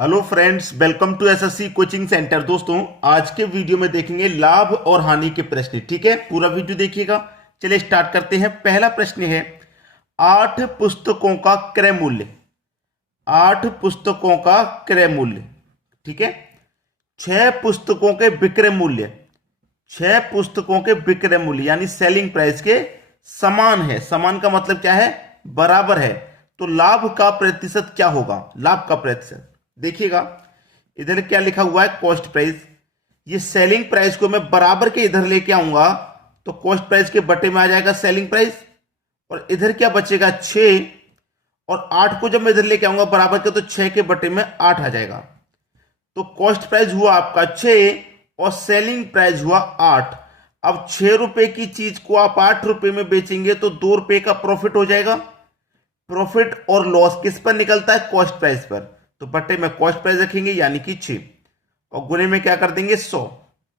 Hello friends, welcome to SSC coaching centre. दोस्तों, आज के वीडियो में देखेंगे लाभ और हानि के प्रश्न। ठीक है, पूरा वीडियो देखिएगा। चलिए स्टार्ट करते हैं। पहला प्रश्न है, 8 पुस्तकों का क्रय मूल्य। 8 पुस्तकों का क्रय मूल्य। ठीक है, 6 पुस्तकों के विक्रय मूल्य। 6 पुस्तकों के विक्रय मूल्य यानी सेलिंग प्राइस के समान है। समान का मतलब क्या है? बराबर है। तो लाभ का प्रतिशत क्या होगा? लाभ का प्रतिशत देखिएगा, इधर क्या लिखा हुआ है? Cost price. ये सेलिंग प्राइस को मैं बराबर के इधर लेके आऊंगा तो कॉस्ट प्राइस के बटे में आ जाएगा सेलिंग प्राइस। और इधर क्या बचेगा? 6। और 8 को जब मैं इधर लेके आऊंगा बराबर के, तो 6 के बटे में 8 आ जाएगा। तो कॉस्ट प्राइस हुआ आपका 6 और सेलिंग प्राइस हुआ 8। अब 6 रुपए की चीज को आप 8 रुपए में बेचेंगे तो 2 रुपए का प्रॉफिट हो जाएगा। प्रॉफिट और लॉस किस पर निकलता है? कॉस्ट प्राइस पर। तो बटे में कॉस्ट प्राइस रखेंगे यानी कि 6 और गुने में क्या कर देंगे? 100।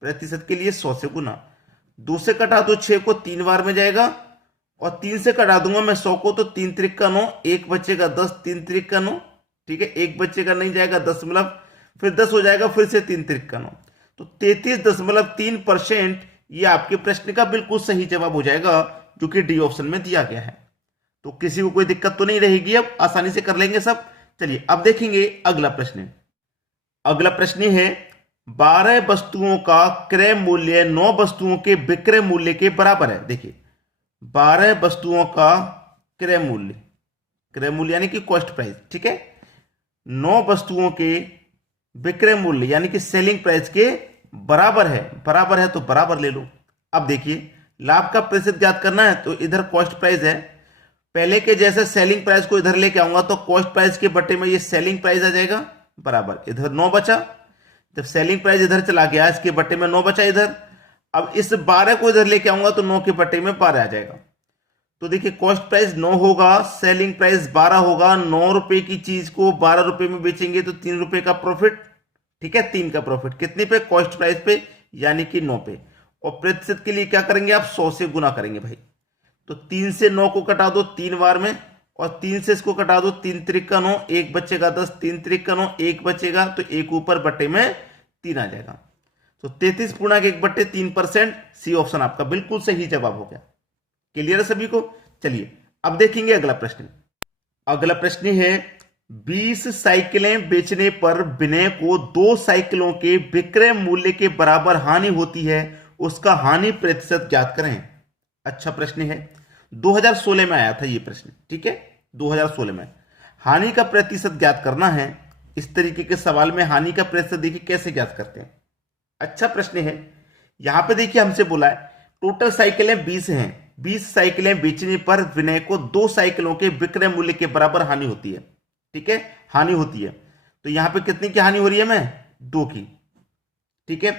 प्रतिशत के लिए 100 से गुना। 2 से कटा दो 6 को, 3 बार में जाएगा। और 3 से कटा दूंगा मैं 100 को, तो 3 त्रिक का 9, 1 बचेगा 10, 3 त्रिक का 9। ठीक है, 1 बचेगा नहीं जाएगा 10, फिर 10 हो जाएगा, फिर से 3 त्रिक का 9। तो 33.3% ये आपके प्रश्न का बिल्कुल सही जवाब हो जाएगा, जो कि डी ऑप्शन में दिया गया है। तो किसी को कोई दिक्कत तो नहीं रहेगी, अब आसानी से कर लेंगे सब। चलिए अब देखेंगे अगला प्रश्न। अगला प्रश्न है, 12 वस्तुओं का क्रय मूल्य 9 वस्तुओं के विक्रय मूल्य के बराबर है। देखिए, 12 वस्तुओं का क्रय मूल्य, क्रय मूल्य यानी कि कॉस्ट प्राइस। ठीक है, 9 वस्तुओं के विक्रय मूल्य यानी कि सेलिंग प्राइस के बराबर है। बराबर है तो बराबर ले लो। अब देखिए, लाभ का प्रतिशत ज्ञात करना है तो इधर कॉस्ट प्राइस है, पहले के जैसे सेलिंग प्राइस को इधर लेके आऊंगा तो कॉस्ट प्राइस के बटे में ये सेलिंग प्राइस आ जाएगा बराबर। इधर 9 बचा, जब सेलिंग प्राइस इधर चला गया इसके बटे में 9 बचा इधर। अब इस 12 को इधर लेके आऊंगा तो 9 के बटे में 12 आ जाएगा। तो देखिए, कॉस्ट प्राइस 9 होगा, सेलिंग प्राइस 12 होगा। 9 रुपए की चीज को 12 रुपए में बेचेंगे तो 3 रुपए का प्रॉफिट। ठीक है, 3 का प्रॉफिट कितने पे? कॉस्ट प्राइस पे यानी कि 9 पे। और प्रतिशत के लिए क्या करेंगे आप? 100 से गुना करेंगे भाई। तो 3 से 9 को कटा दो 3 बार में, और 3 से इसको कटा दो, 3 त्रिक का 9, 1 बचेगा 10, 3 त्रिक का 9, 1 बचेगा, तो 1 ऊपर बटे में 3 आ जाएगा। तो 33.1/3%। सी ऑप्शन आपका बिल्कुल सही जवाब हो गया। क्लियर है सभी को? चलिए अब देखेंगे अगला प्रश्न। अगला प्रश्न है, 20 साइकिलें बेचने पर विनय को 2 साइकिलों के विक्रय मूल्य के बराबर हानि होती है, उसका हानि प्रतिशत ज्ञात करें। अच्छा प्रश्न है, 2016 में आया था ये प्रश्न। ठीक है, 2016 में हानि का प्रतिशत ज्ञात करना है। इस तरीके के सवाल में हानि का प्रतिशत देखिए कैसे ज्ञात करते हैं। अच्छा प्रश्न है, यहां पे देखिए हमसे बोला है टोटल साइकिलें 20 हैं। 20 साइकिलें बेचने पर विनय को 2 साइकिलों के विक्रय मूल्य के बराबर हानि होती है। ठीक है, हानि होती है। तो यहां पे कितनी की हानि हो रही है? मैं 2 की। ठीक है,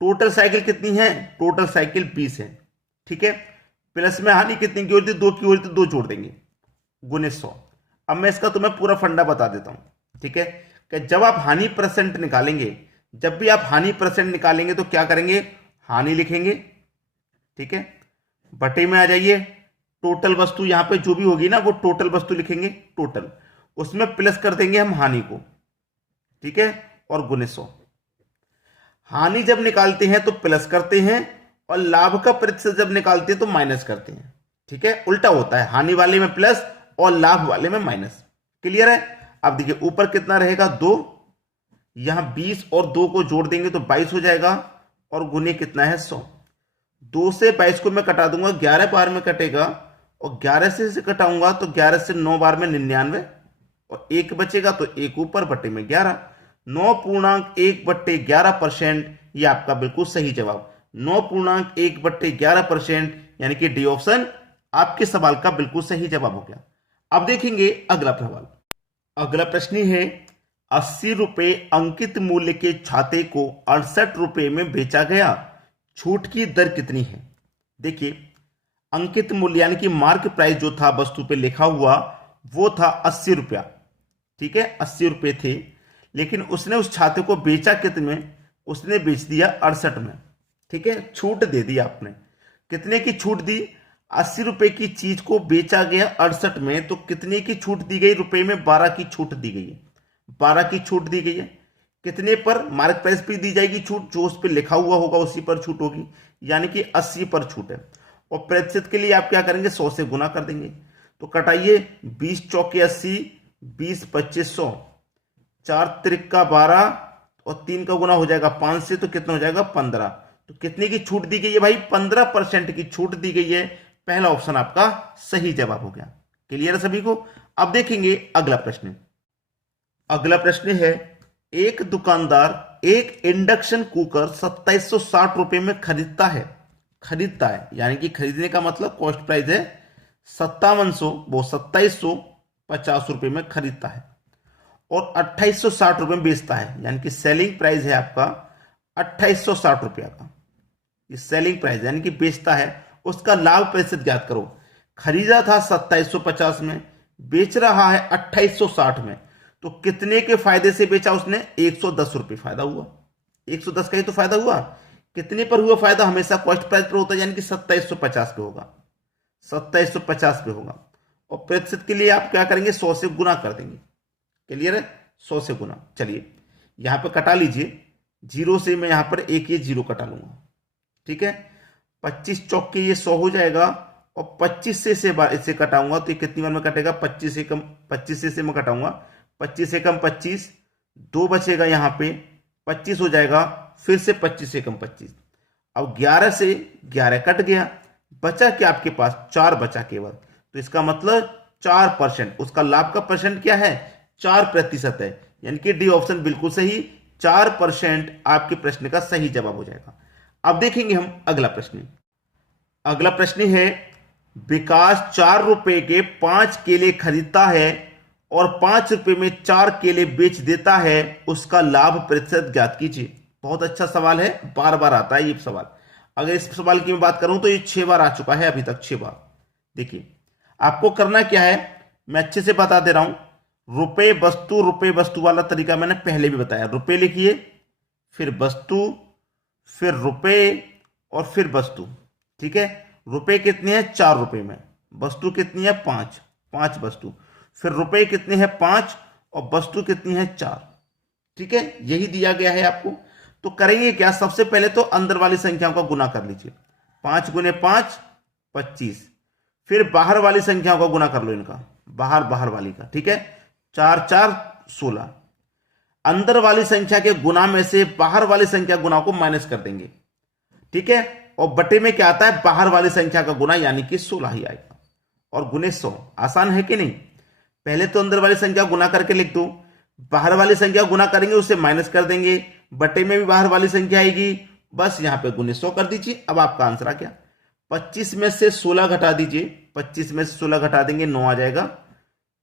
टोटल साइकिल कितनी है? टोटल साइकिल 20 है। ठीक है, प्लस में हानि कितनी की हो रही थी? 2 की हो रही थी, 2 जोड़ देंगे, गुने 100। अब मैं इसका तुम्हें पूरा फंडा बता देता हूं। ठीक है, कि जब आप हानि परसेंट निकालेंगे, जब भी आप हानि परसेंट निकालेंगे तो क्या करेंगे? हानि लिखेंगे। ठीक है, बटे में आ जाइए, टोटल वस्तु यहां पे जो भी होगी ना वो टोटल वस्तु लिखेंगे, टोटल, उसमें प्लस कर देंगे हम हानि को। ठीक है, और गुने 100। हानि जब निकालते हैं तो प्लस करते हैं, और लाभ का प्रतिशत जब निकालते हैं तो माइनस करते हैं। ठीक है, उल्टा होता है, हानि वाले में प्लस और लाभ वाले में माइनस। क्लियर है? अब देखिए ऊपर कितना रहेगा? 2। यहां 20 और 2 को जोड़ देंगे तो 22 हो जाएगा, और गुने कितना है? 100। 2 से 22 को मैं कटा दूंगा, 11 बार में कटेगा, और 11 से कटाऊंगा तो 11 से 9 बार में 99, और 1 बचेगा तो 1 ऊपर बटे में 11। 9.1/11%। ये आपका बिल्कुल सही जवाब, 9.1/11%, यानी कि डी ऑप्शन आपके सवाल का बिल्कुल सही जवाब हो गया। अब देखेंगे अगला सवाल। अगला प्रश्न है, 80 रुपए अंकित मूल्य के छाते को 68 रुपए में बेचा गया, छूट की दर कितनी है? देखिए, अंकित मूल्य यानी कि मार्क प्राइस जो था वस्तु पे लिखा हुआ वो था 80 रुपया। ठीक है, 80 रुपए थे, लेकिन उसने उस छाते को बेचा कितने में? उसने बेच दिया 68 में। ठीक है, छूट दे दी आपने। कितने की छूट दी? 80 रुपए की चीज को बेचा गया 68 में, तो कितने की छूट दी गई? रुपए में 12 की छूट दी गई। 12 की छूट दी गई है। कितने पर? मार्केट प्राइस पे दी जाएगी छूट, जो उस पर लिखा हुआ होगा उसी पर छूट होगी, यानी कि 80 पर छूट है। और प्रतिशत के लिए आप क्या करेंगे? 100 से गुना कर देंगे। तो कटाइए, 20 चौके 80, 20 25 100, 4 त्रिका 12 और 3 का गुना हो जाएगा 5 से, तो कितना हो जाएगा? 15। तो कितने की छूट दी गई है भाई? 15% की छूट दी गई है। पहला ऑप्शन आपका सही जवाब हो गया। क्लियर है सभी को? अब देखेंगे अगला प्रश्न। अगला प्रश्न है, एक दुकानदार एक इंडक्शन कुकर 2760 रुपए में खरीदता है। यानी कि खरीदने का मतलब कॉस्ट प्राइस है 5700, वो 2750 रुपए में खरीदता है और 2860 रुपए में बेचता है, यानी कि सेलिंग प्राइस है आपका 2860 रुपया का। ये सेलिंग प्राइस यानी कि बेचता है। उसका लाभ प्रतिशत ज्ञात करो। खरीदा था 2750 में, बेच रहा है 2860 में, तो कितने के फायदे से बेचा उसने? 110 रुपये फायदा हुआ। 110 का ही तो फायदा हुआ। कितने पर हुआ फायदा? हमेशा कॉस्ट प्राइस पर होता है, यानी कि 2750 पे होगा, 2750 पे होगा। और प्रतिशत के लिए आप क्या करेंगे? 100 से गुना कर देंगे। क्लियर है? 100 से गुना। चलिए यहां पर कटा लीजिए, जीरो से मैं यहां पर एक ये जीरो कटा लूंगा। ठीक है, 25 चौके ये 100 हो जाएगा और 25 से इसे कटाऊंगा तो ये कितनी बार में कटेगा? 25 से कम, 25 से मैं कटाऊंगा, 25 से कम 25, 2 बचेगा यहां पे, 25 हो जाएगा, फिर से 25 से कम 25। अब 11 से 11 कट गया, बचा क्या आपके पास? 4 बचा केवल। तो इसका मतलब 4%, उसका लाभ का परसेंट क्या है? 4% है, यानी कि डी ऑप्शन बिल्कुल सही, 4% आपके प्रश्न का सही जवाब हो जाएगा। अब देखेंगे हम अगला प्रश्न। अगला प्रश्न है, विकास 4 रुपए के 5 केले खरीदता है और 5 रुपए में 4 केले बेच देता है, उसका लाभ प्रतिशत ज्ञात कीजिए। बहुत अच्छा सवाल है, बार बार आता है ये सवाल। अगर इस सवाल की मैं बात करूं तो ये 6 बार आ चुका है अभी तक, 6 बार। देखिए आपको करना क्या है, मैं अच्छे से बता दे रहा हूं। रुपए वस्तु वाला तरीका मैंने पहले भी बताया। रुपए लिखिए, फिर वस्तु, फिर रुपए और फिर वस्तु। ठीक है, रुपए कितने हैं? 4 रुपए में। वस्तु कितनी है? 5 वस्तु। फिर रुपए कितने हैं? 5 और वस्तु कितनी है? 4। ठीक है, यही दिया गया है आपको। तो करेंगे क्या? सबसे पहले तो अंदर वाली संख्याओं का गुना कर लीजिए। 5 गुने 5 25। फिर बाहर वाली संख्याओं का गुना कर लो, इनका बाहर वाली का। ठीक है, 4 4 16। अंदर वाली संख्या के गुना में से बाहर वाली संख्या गुना को माइनस कर देंगे। ठीक है, और बटे में क्या आता है? बाहर वाली संख्या का गुना, यानी कि 16 ही आएगा। और गुने 100। आसान है कि नहीं? पहले तो अंदर वाली संख्या गुना करके लिख दो, बाहर वाली संख्या गुना करेंगे उससे माइनस कर देंगे, बटे में भी बाहर वाली संख्या आएगी, बस यहां पे गुने 100 कर दीजिए। अब आपका आंसर आ गया। 25 में से 16 घटा दीजिए, 25 में से 16 घटा देंगे 9 आ जाएगा,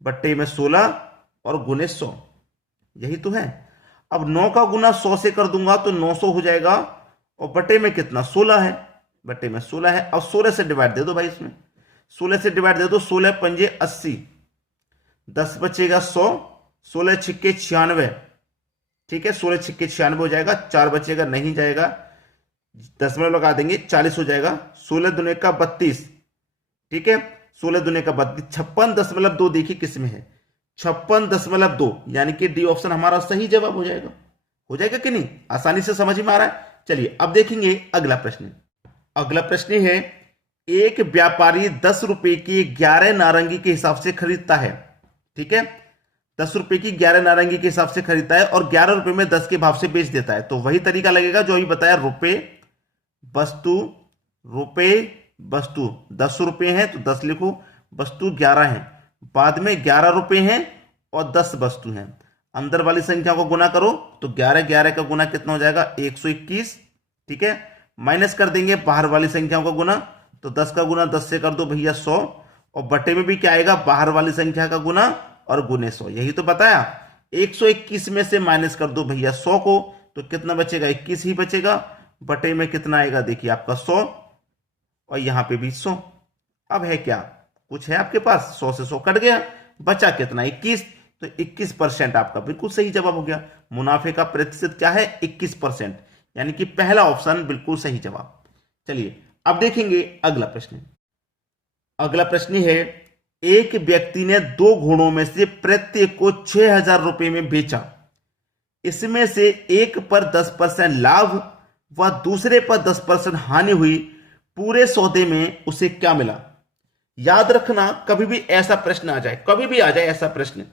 बटे में 16 और गुने 100, यही तो है। अब 9 का गुना 100 से कर दूंगा तो 900 हो जाएगा, और बटे में कितना? 16 है, बटे में 16 है। अब 16 से डिवाइड दे दो भाई, इसमें 16 से डिवाइड दे दो, 16 पंजे 80, 10 बचेगा 100, 16 छिक्के 96। ठीक है, 16 छिक्के 96 हो जाएगा, 4 बचेगा, नहीं जाएगा, दशमलव लगा देंगे, 40 हो जाएगा। 16 दुने का 32। ठीक है, 16 दुने का 32, 56.2 देखिए किस में है? 56.2, यानी कि डी ऑप्शन हमारा सही जवाब हो जाएगा। हो जाएगा कि नहीं? आसानी से समझ में आ रहा है। चलिए अब देखेंगे अगला प्रश्न। अगला प्रश्न है, एक व्यापारी 10 रुपए की 11 नारंगी के हिसाब से खरीदता है। ठीक है, 10 रुपए की 11 नारंगी के हिसाब से खरीदता है और 11 रुपए में 10 के भाव से बेच देता है। तो वही तरीका लगेगा जो अभी बताया, रुपए वस्तु, रुपए वस्तु। 10 रुपए हैं तो 10 लिखो, वस्तु 11 है, बाद में 11 रुपए हैं और 10 वस्तु हैं। अंदर वाली संख्या को गुना करो तो 11 11 का गुना कितना हो जाएगा? 121। ठीक है, माइनस कर देंगे बाहर वाली संख्याओं का गुना, तो 10 का गुना 10 से कर दो भैया 100, और बटे में भी क्या आएगा? बाहर वाली संख्या का गुना और गुने 100, यही तो बताया। 121 में से माइनस कर दो भैया 100 को, तो कितना बचेगा? 21 ही बचेगा, बटे में कितना आएगा? देखिए आपका 100 और यहां पे भी 100। अब है क्या? कुछ है आपके पास? 100 से 100 कट गया, बचा कितना? 21। तो 21% आपका बिल्कुल सही जवाब हो गया। मुनाफे का प्रतिशत क्या है? 21%, यानी कि पहला ऑप्शन बिल्कुल सही जवाब। चलिए अब देखेंगे अगला प्रश्न। अगला प्रश्न है, एक व्यक्ति ने 2 घोड़ों में से प्रत्येक को 6,000 रुपए में बेचा। इसमें से एक पर 10% लाभ व दूसरे पर 10% हानि हुई। पूरे सौदे में उसे क्या मिला? याद रखना, कभी भी ऐसा प्रश्न आ जाए, कभी भी आ जाए ऐसा प्रश्न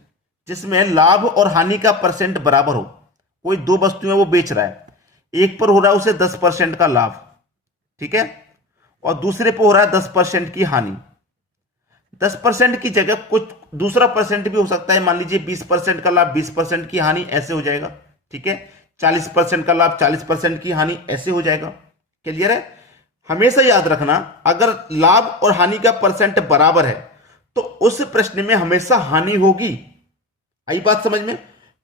जिसमें लाभ और हानि का परसेंट बराबर हो। कोई 2 वस्तुएं वो बेच रहा है, एक पर हो रहा है उसे 10% का लाभ, ठीक है, और दूसरे पर हो रहा है 10% की हानि। 10% की जगह कुछ दूसरा परसेंट भी हो सकता है, मान लीजिए 20% का लाभ 20% की हानि, ऐसे हो जाएगा, ठीक है। 40% का लाभ 40% की हानि, ऐसे हो जाएगा। क्लियर है? हमेशा याद रखना, अगर लाभ और हानि का परसेंट बराबर है तो उस प्रश्न में हमेशा हानि होगी। आई बात समझ में?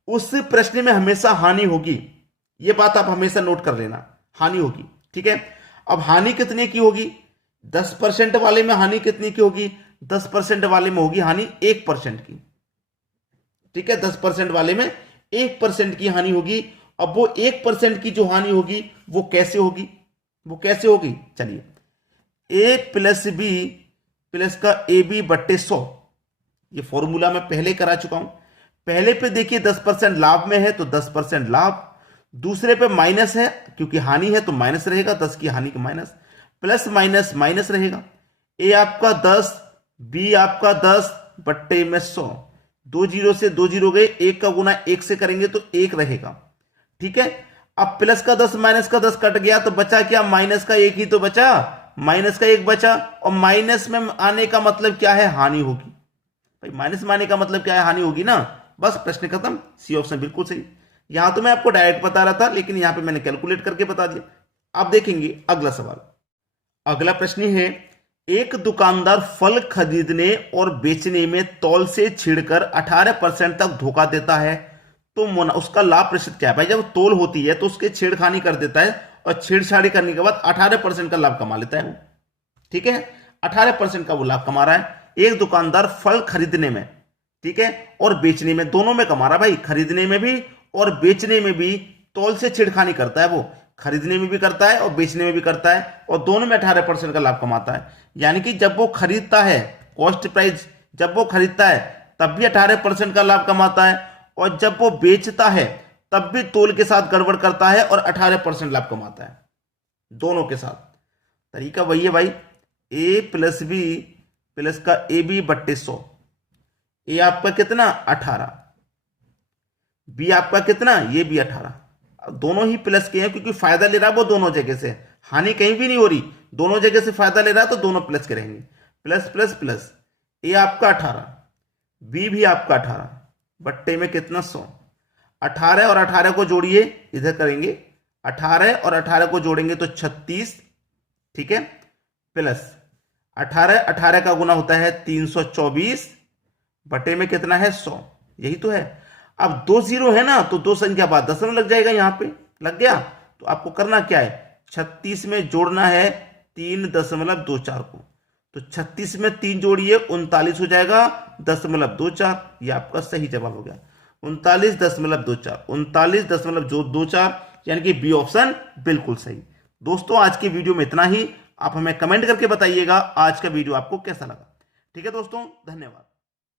उस प्रश्न में हमेशा हानि होगी, यह बात आप हमेशा नोट कर लेना, हानि होगी, ठीक है। अब हानि कितने की होगी? 10% वाले में हानि कितने की होगी? 10% वाले में होगी हानि 1% की, ठीक है। 10% वाले में 1% की हानि होगी। अब वो 1% की जो हानि होगी वो कैसे होगी? वो कैसे होगी? चलिए, ए प्लस बी प्लस का ए बी बट्टे 100, ये फॉर्मूला मैं पहले करा चुका हूं। पहले पे देखिए 10% लाभ में है तो 10% लाभ, दूसरे पे माइनस है क्योंकि हानि है तो माइनस रहेगा, 10 की हानि का माइनस, प्लस माइनस माइनस रहेगा। ए आपका 10, बी आपका 10 बट्टे में 100, 2 जीरो से 2 जीरो गए, 1 का गुना 1 से करेंगे तो 1 रहेगा, ठीक है। अब प्लस का 10 माइनस का 10 कट गया तो बचा क्या? माइनस का 1 ही तो बचा, माइनस का 1 बचा, और माइनस में आने का मतलब क्या है? हानि होगी। भाई माइनस में आने का मतलब क्या है? हानि होगी ना। बस प्रश्न खत्म, सी ऑप्शन बिल्कुल सही। यहां तो मैं आपको डायरेक्ट बता रहा था, लेकिन यहां पे मैंने कैलकुलेट करके बता दिया। आप देखेंगे अगला सवाल। अगला प्रश्न है, एक दुकानदार फल खरीदने और बेचने में तौल से छिड़कर 18% तक धोखा देता है, तो उसका लाभ प्रतिशत क्या है? भाई जब तौल होती है तो उसके छेड़खानी कर देता है और छेड़छाड़ी करने के बाद 18% का लाभ कमा लेता है वो, ठीक है। 18% का वो लाभ कमा रहा है। एक दुकानदार फल खरीदने में, ठीक है, और बेचने में, दोनों में कमा रहा है भाई, खरीदने में भी और बेचने में भी तौल से छेड़खानी करता है वो, खरीदने में भी करता है और बेचने में भी करता है, और दोनों में 18% का लाभ कमाता है। यानी कि जब वो खरीदता है, कॉस्ट प्राइस जब वो खरीदता है तब भी 18% का लाभ कमाता है, और जब वो बेचता है तब भी तौल के साथ गड़बड़ करता है और 18% लाभ कमाता है, दोनों के साथ। तरीका वही है भाई, ए प्लस बी प्लस का ए बी बट्टे 100। ए आपका कितना? 18, बी आपका कितना? ये भी 18। दोनों ही प्लस के हैं क्योंकि फायदा ले रहा है वो दोनों जगह से, हानि कहीं भी नहीं हो रही, दोनों जगह से फायदा ले रहा है तो दोनों प्लस के रहेंगे। प्लस प्लस प्लस, ए आपका 18, बी भी आपका 18, बट्टे में कितना? 100। 18 और 18 को जोड़िए, इधर करेंगे, 18 और 18 को जोड़ेंगे तो 36, ठीक है, प्लस 18, 18 का गुना होता है 324, बटे में कितना है? 100। यही तो है। अब 2 जीरो है ना, तो 2 संख्या बाद दशमलव लग जाएगा, यहां पे लग गया। तो आपको करना क्या है? 36 में जोड़ना है 3.24 को, तो 36 में 3 जोड़िए 39 हो जाएगा 0.24। ये आपका सही जवाब हो गया, 39.24, 39.24, यानी कि बी ऑप्शन बिल्कुल सही। दोस्तों आज की वीडियो में इतना ही। आप हमें कमेंट करके बताइएगा आज का वीडियो आपको कैसा लगा। ठीक है दोस्तों, धन्यवाद।